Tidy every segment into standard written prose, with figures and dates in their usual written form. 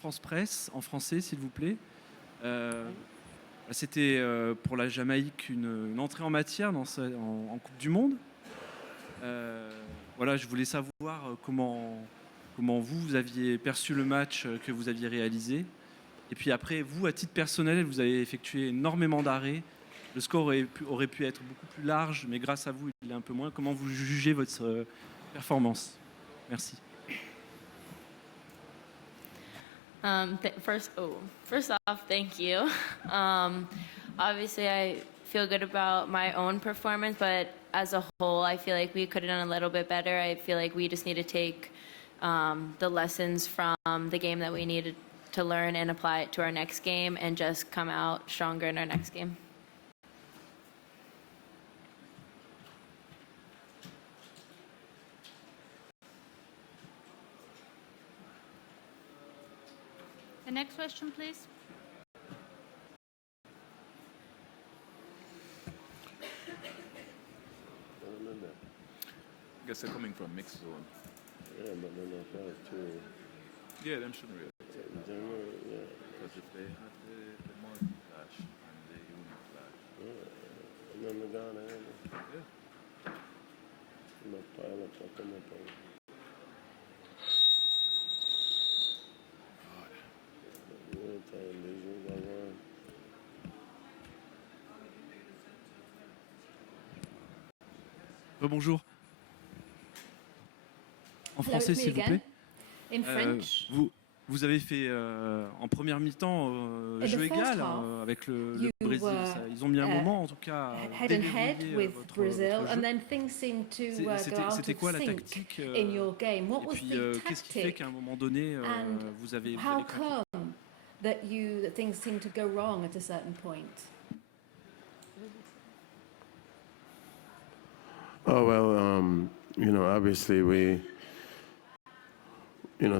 France Presse, en français, s'il vous plaît. C'était pour la Jamaïque une entrée en matière en Coupe du Monde. Voilà, je voulais savoir comment vous aviez perçu le match que vous aviez réalisé. Et puis après, vous, à titre personnel, vous avez effectué énormément d'arrêts. Le score aurait pu être beaucoup plus large, mais grâce à vous, il est un peu moins. Comment vous jugez votre performance? Merci. First off, thank you. Obviously, I feel good about my own performance, but as a whole, I feel like we could have done a little bit better. I feel like we just need to take the lessons from the game that we needed to learn and apply it to our next game and just come out stronger in our next game. The next question, please. I guess they're coming from mixed zone. Yeah, but then I felt too. Yeah, them shouldn't really. Yeah. Because if they had the multi-flash and the uni-flash. Yeah. And then the Ghana, Yeah. my pilot, I come up on. Real time, these ones I run. Rebonjour. En français, s'il vous plaît. In French. Vous avez fait en première mi-temps jeu égal avec le Brésil. Ils ont mis un moment, en tout cas. Head and head with Brazil, and then things seemed to go out C'était quoi of la sync tactique in your game? What et was puis, the qu'est-ce qui fait tactic? qu'à un moment donné, vous avez How craqué? come that things seem to go wrong at a certain point? Oh, well, obviously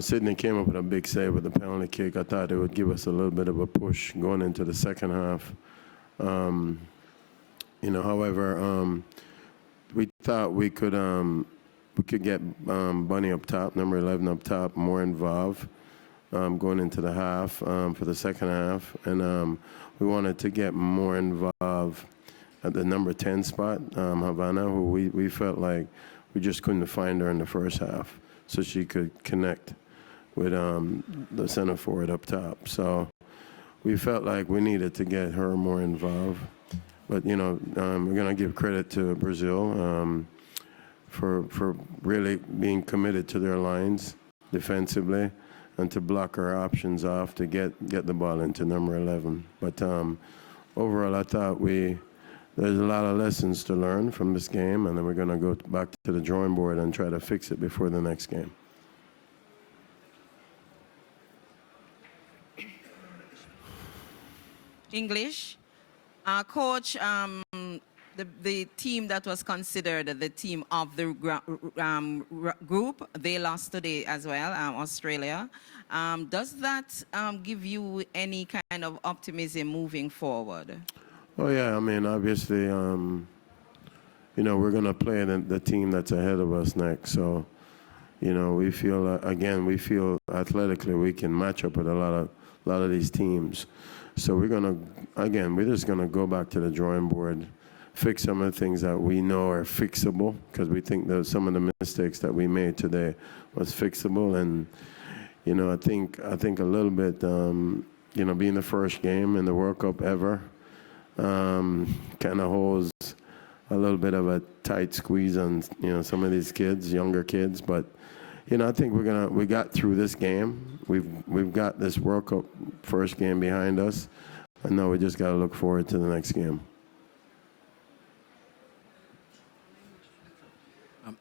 Sydney came up with a big save with the penalty kick. I thought it would give us a little bit of a push going into the second half. However, we thought we could get Bunny up top, number 11 up top, more involved going into the half for the second half. And we wanted to get more involved at the number 10 spot, Havana, who we felt like we just couldn't find her in the first half, so she could connect with the center forward up top. So we felt like we needed to get her more involved. But, we're going to give credit to Brazil for really being committed to their lines defensively and to block our options off to get the ball into number 11. But overall, I thought there's a lot of lessons to learn from this game, and then we're going to go back to the drawing board and try to fix it before the next game. English. Coach, the team that was considered the team of the group, they lost today as well, Australia. Does that give you any kind of optimism moving forward? Oh, yeah, obviously, we're going to play the team that's ahead of us next. So, we feel, we feel athletically we can match up with a lot of these teams. So we're just going to go back to the drawing board, fix some of the things that we know are fixable, because we think that some of the mistakes that we made today was fixable. And, I think a little bit, being the first game in the World Cup ever, kind of holds a little bit of a tight squeeze on some of these kids, younger kids. But I think we got through this game. We've got this World Cup first game behind us, and now we just got to look forward to the next game.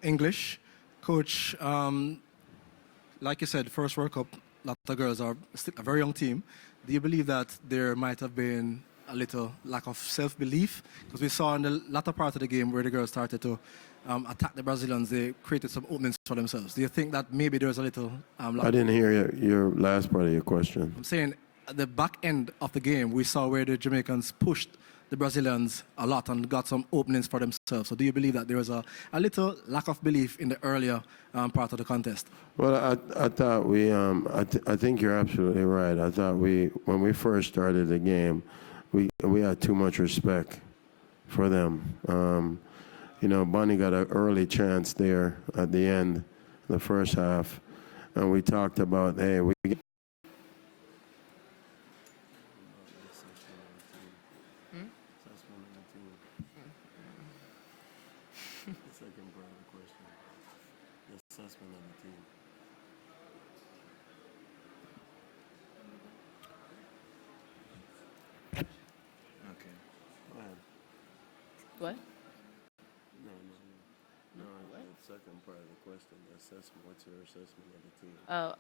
English, Coach. Like you said, first World Cup, a lot of girls are still a very young team. Do you believe that there might have been a little lack of self-belief? Because we saw in the latter part of the game where the girls started to attack the Brazilians, they created some openings for themselves. Do you think that maybe there's a little... I didn't hear your last part of your question. I'm saying at the back end of the game, we saw where the Jamaicans pushed the Brazilians a lot and got some openings for themselves. So do you believe that there was a little lack of belief in the earlier part of the contest? Well, I thought I think you're absolutely right. I thought when we first started the game, we had too much respect for them. Bonnie got an early chance there at the end, the first half, and we talked about, hey, we. Okay. What? No, the second part of the question, the assessment. What's your assessment of the team? Oh,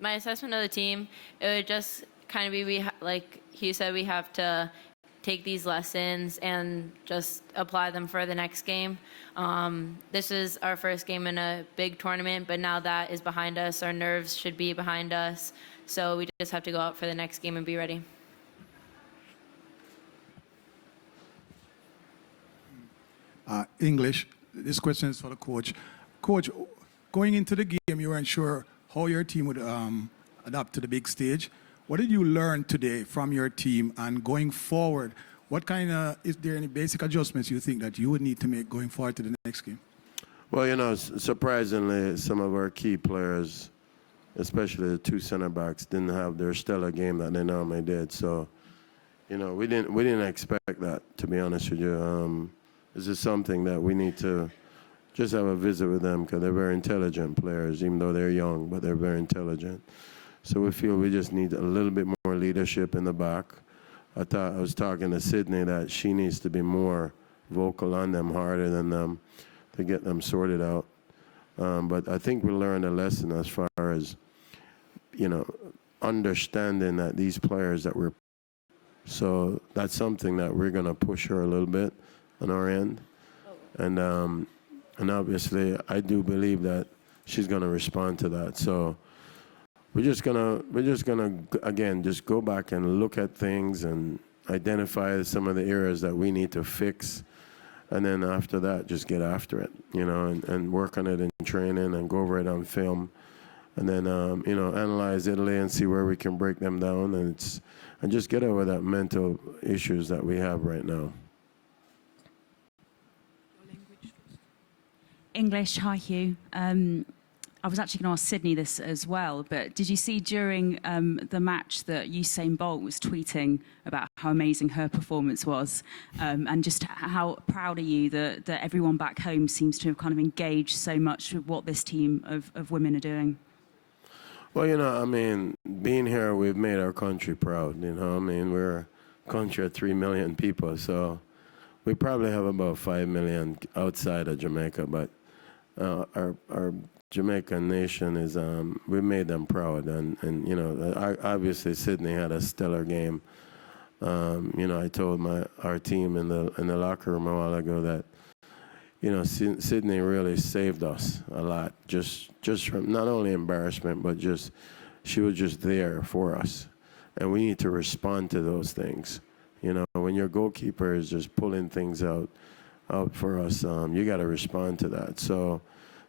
my assessment of the team, it would just kind of be like Hugh said, we have to take these lessons and just apply them for the next game. This is our first game in a big tournament, but now that is behind us, our nerves should be behind us. So we just have to go out for the next game and be ready. English. This question is for the coach. Coach, going into the game, you weren't sure how your team would adapt to the big stage. What did you learn today from your team? And going forward, is there any basic adjustments you think that you would need to make going forward to the next game? Well, surprisingly, some of our key players, especially the two center backs, didn't have their stellar game that they normally did. So, we didn't expect that, to be honest with you. This is something that we need to just have a visit with them because they're very intelligent players, even though they're young, but they're very intelligent. So we feel we just need a little bit more leadership in the back. I was talking to Sydney that she needs to be more vocal on them, harder than them, to get them sorted out. But I think we learned a lesson as far as, understanding that these players that we're. So that's something that we're going to push her a little bit on our end. And obviously, I do believe that she's going to respond to that. So we're just gonna again just go back and look at things and identify some of the areas that we need to fix, and then after that, just get after it, and work on it in training and go over it on film, and then analyze Italy and see where we can break them down, and just get over that mental issues that we have right now. English, hi Hugh. I was actually going to ask Sydney this as well, but did you see during the match that Usain Bolt was tweeting about how amazing her performance was, and just how proud are you that everyone back home seems to have kind of engaged so much with what this team of women are doing? Well, being here, we've made our country proud, we're a country of 3 million people, so we probably have about 5 million outside of Jamaica, but our Jamaican nation is, we made them proud, and obviously Sydney had a stellar game. I told our team in the locker room a while ago that, Sydney really saved us a lot, just from not only embarrassment, but just she was just there for us, and we need to respond to those things. When your goalkeeper is just pulling things out for us, you got to respond to that. So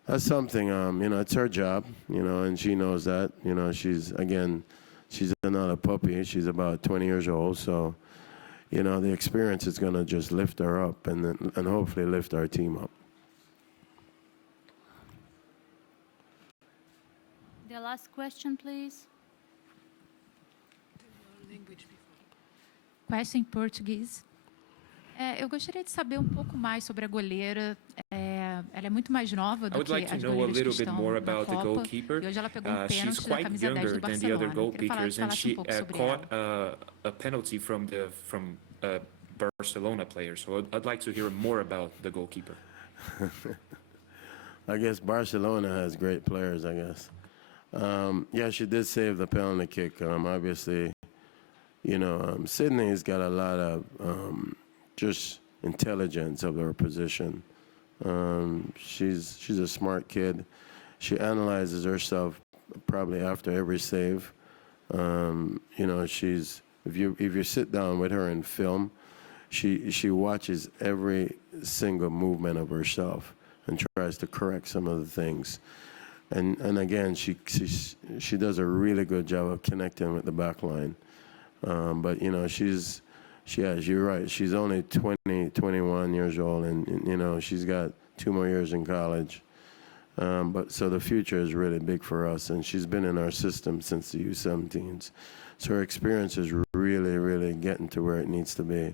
that's something, it's her job, and she knows that. She's not a puppy. She's about 20 years old. So, the experience is going to just lift her up and hopefully lift our team up. The last question, please. Question in Portuguese. Eu gostaria de saber pouco mais sobre a goleira. Ela é muito mais nova do que as goleiras que estão na Copa. E hoje ela pegou pênalti da camisa 10 do Barcelona. Queria falar um pouco sobre ela. A penalty from Barcelona player. So I'd like to hear more about the goalkeeper. I guess Barcelona has great players, I guess. Yeah, she did save the penalty kick. Obviously, Sydney's got a lot of just intelligence of her position. She's a smart kid. She analyzes herself probably after every save. If you sit down with her and film, she watches every single movement of herself and tries to correct some of the things. And again, she does a really good job of connecting with the back line. But, you know, you're right. She's only 21 years old, and, you know, she's got 2 more years in college. But so the future is really big for us, and she's been in our system since the U17s. So her experience is really, really getting to where it needs to be.